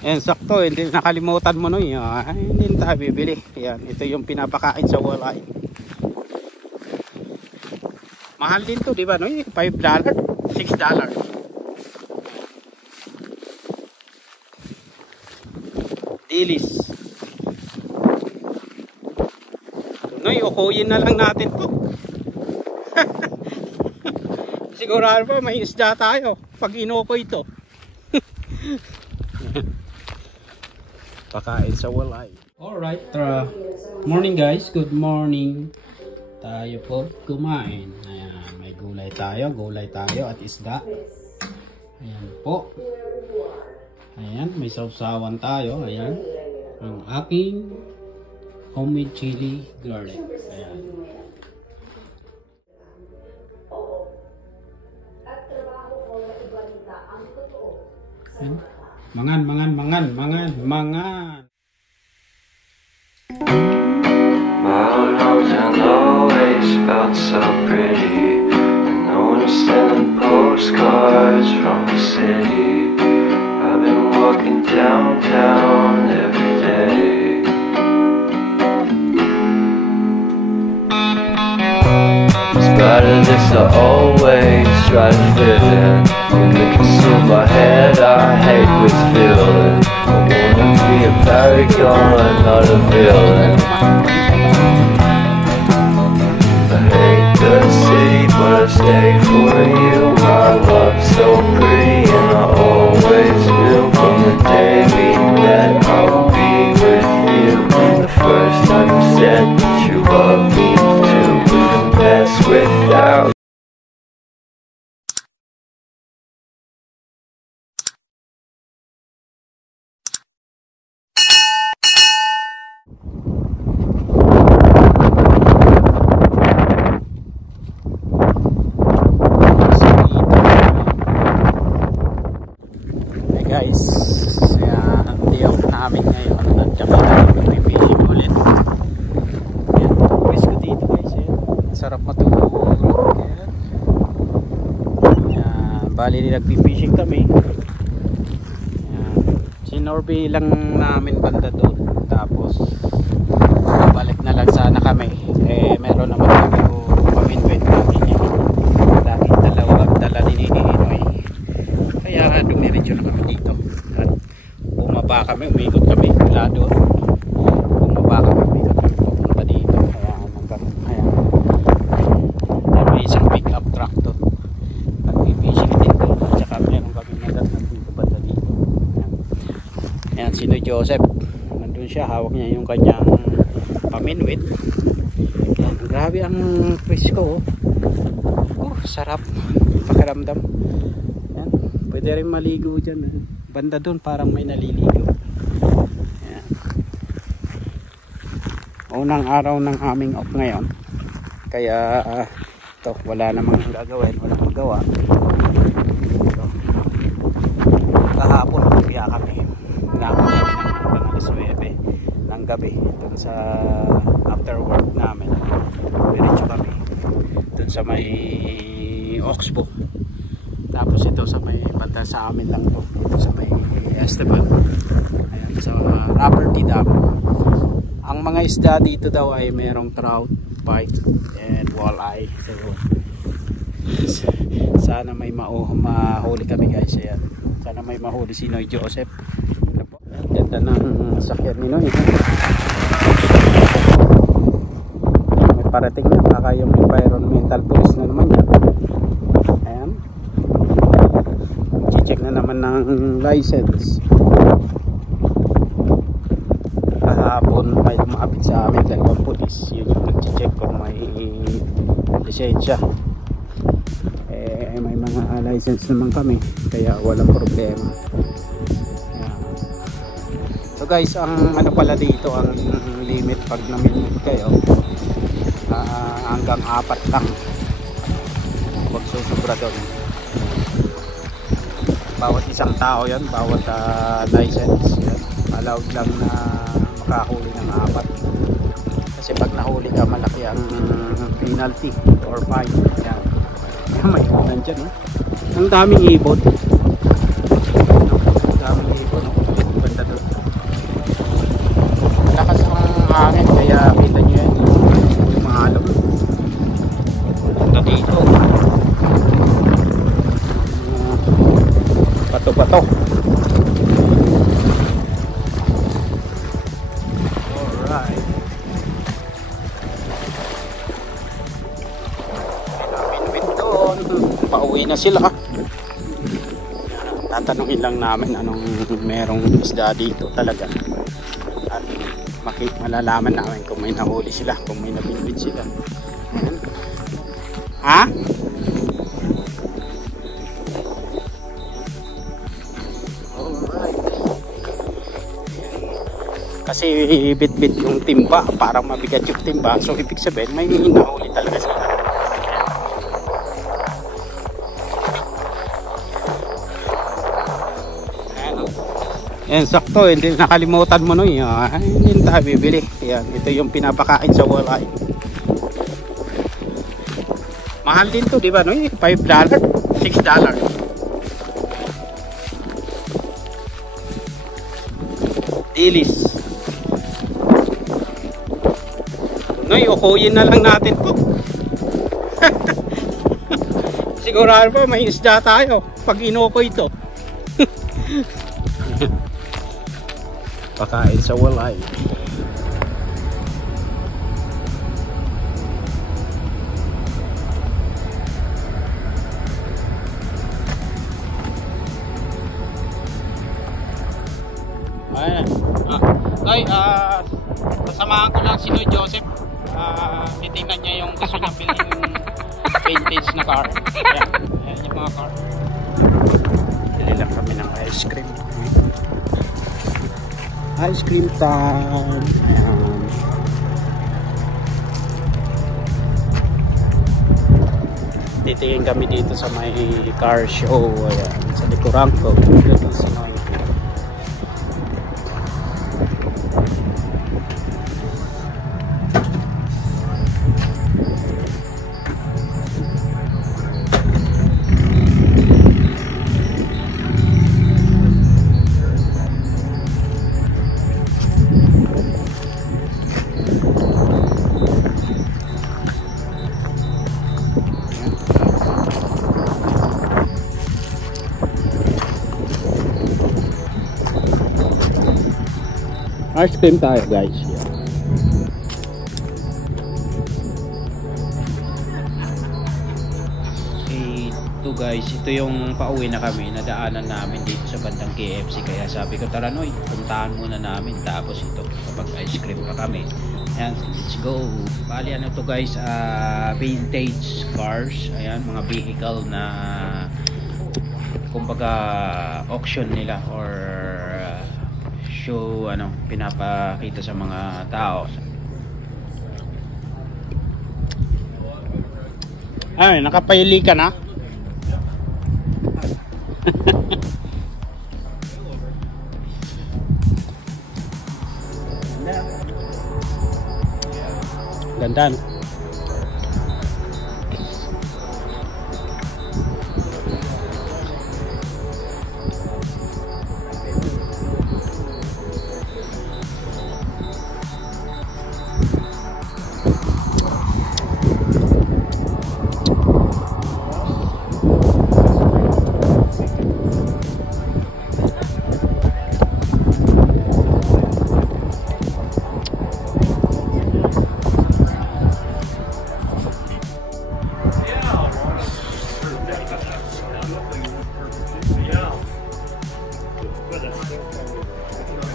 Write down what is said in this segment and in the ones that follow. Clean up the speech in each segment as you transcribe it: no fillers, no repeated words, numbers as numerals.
Ayan, sakto, hindi nakalimutan mo no, hindi na tayo bibili. Ayan, ito yung pinapakain sa walleye. Mahal din to, di ba no? $5, $6. Dilis. Noy, ukuyin na lang natin to. Sigurado pa may isda tayo pag inukoy ito. Pakain sa walleye. Alright, morning guys, good morning. Tayo po kumain. Ayan, may gulay tayo at isda. Ayan po. Ayan, may sausawan tayo. Ayan, ang aking homemade chili garlic. Ayan. Ayan. Mangan. My old hometown always felt so pretty, and no one's sending postcards from the city. I've been walking downtown every day. In spite of this, I always try to fit in. When they consume my head, I hate this feeling. I wanna be a paragon, not a villain. I hate the city, but I stay for you. My love's so pretty, and I always knew from the day we met I would be with you. The first time you said that you love me too, wouldn't mess without. Guys, diyaw na namin ngayon at saka mag-fishing ulit. Ayan, pwes ko dito guys. Sarap matulog. Ayan, bali nag-fishing kami. Ayan, sinorby lang namin banda doon. Tapos balik na lang sana kami. Meron naman kami paminwit namin yan. Laging dala ni Ninoy. Kaya dumiretso na kami dito at bumaba kami, umikot kami mula doon, bumaba kami, umikot kami papunta dito. Kaya may isang pick up truck doon at fishing din doon at saka meron kami nagat dito banda dito. Ayan, si Noy Joseph nandun siya, hawak niya yung kanyang paminwit. Ayan, grabe ang presko. Sarap pakiramdam. Pwede rin maligo dyan. Banda doon parang may naliligo. Ayan. Unang araw ng aming off ngayon. Kaya ito, wala namang gagawin. Walang magawa. Ito. Kahapon kaya kami. Nakakami ng alas 9 ng gabi. Doon sa after work namin. Diretso kami. Doon sa may Oxbow. Tapos ito sa may banda sa amin lang to, sa may Esteban. Ayan, sa Rubber Dam. Ang mga isda dito daw ay merong trout, pike, and walleye. So, sana may mahuli kami guys. Ayan. Sana may mahuli si Noy Joseph. Ganda ng sakyan ni Noy. May parating na, baka yung environmental police na naman yan. Ayan. Check na naman ng license. Kahapon may lumapit sa amin dalawang pulis, yun yung nag-check kung may lisensya. May mga license naman kami kaya walang problema. Ayan. So guys, ang ano pala dito, ang limit pag namili kayo hanggang 4 lang, huwag susobra doon. Bawat isang tao yan, bawat license yan, allowed lang na makahuli ng 4. Kasi pag nahuli ka, malaki ang penalty or fine. Yan, may ulan dyan. Ang daming ibon. Ang daming ibon. Ganda to. Alright. Pinamit doon. Pauwi na sila. Tatanungin lang namin anong merong isda dito talaga. At malalaman namin kung may nahuli sila, kung may nabinbit sila. Ayan. Ha? Alright. Kasi bit-bit yung timba, parang mabigat yung timba. So ibig sabihin may nahuli talaga sila. Yan, sakto, hindi nakalimutan mo nun. Hindi na tayo bibili. Yan, ito yung pinapakain sa walay. Mahal din to, di ba? No? $5, $6. Dilis. Noy, ukuyin na lang natin to. Sigurado pa may isda tayo pag inukoy ito. Pakain sa walay. Ayan. Ay, sasamahan ko lang si Noy Joseph. Titingnan niya yung gusto niya bilhin yung vintage na car. Ayan yung mga car. Bili lang kami ng ice cream. Ice cream time. Ayan. Titingin kami dito sa may car show. Ayan, sa likuran ko. Ito si Noy. Ice cream tayo guys. Ito guys, ito yung pauwi na kami. Nadaanan namin dito sa bandang KFC. Kaya sabi ko tara Noy, puntahan muna namin. Tapos ito, kapag ice cream pa kami. Ayan, let's go. Bali ano to guys, vintage cars. Ayan, mga vehicle na kumbaga auction nila or show, ano, pinapakita sa mga tao. Ay, nakapahili ka na? Ganda, no?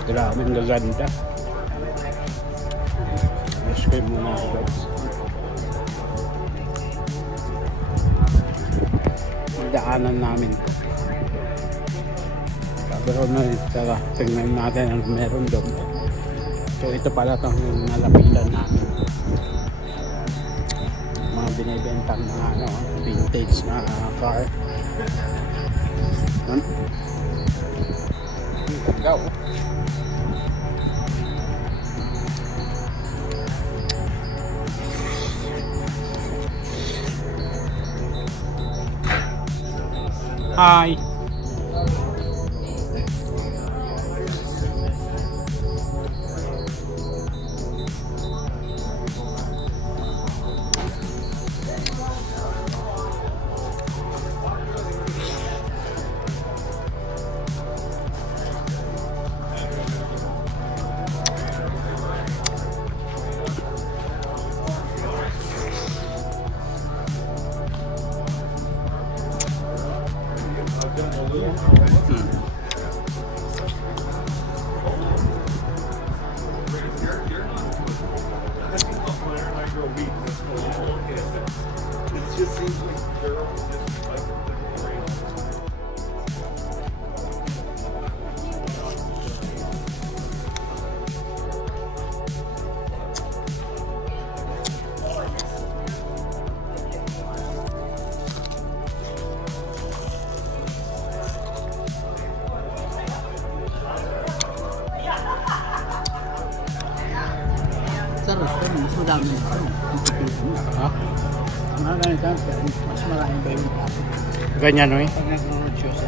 Grabe ang gaganda. Ice cream muna ako guys. Magdaanan namin. Pero na tara, tingnan natin ang meron doon. So ito pala itong nalapitan namin. Mga binibentang mga ano, vintage na car. Go. Hi. Hmm. Sarap ko, mas madami ito. Ha? Mga ganito, mas maraming ba yung plato? Ganyan, no eh? Pag nag-roadshow sa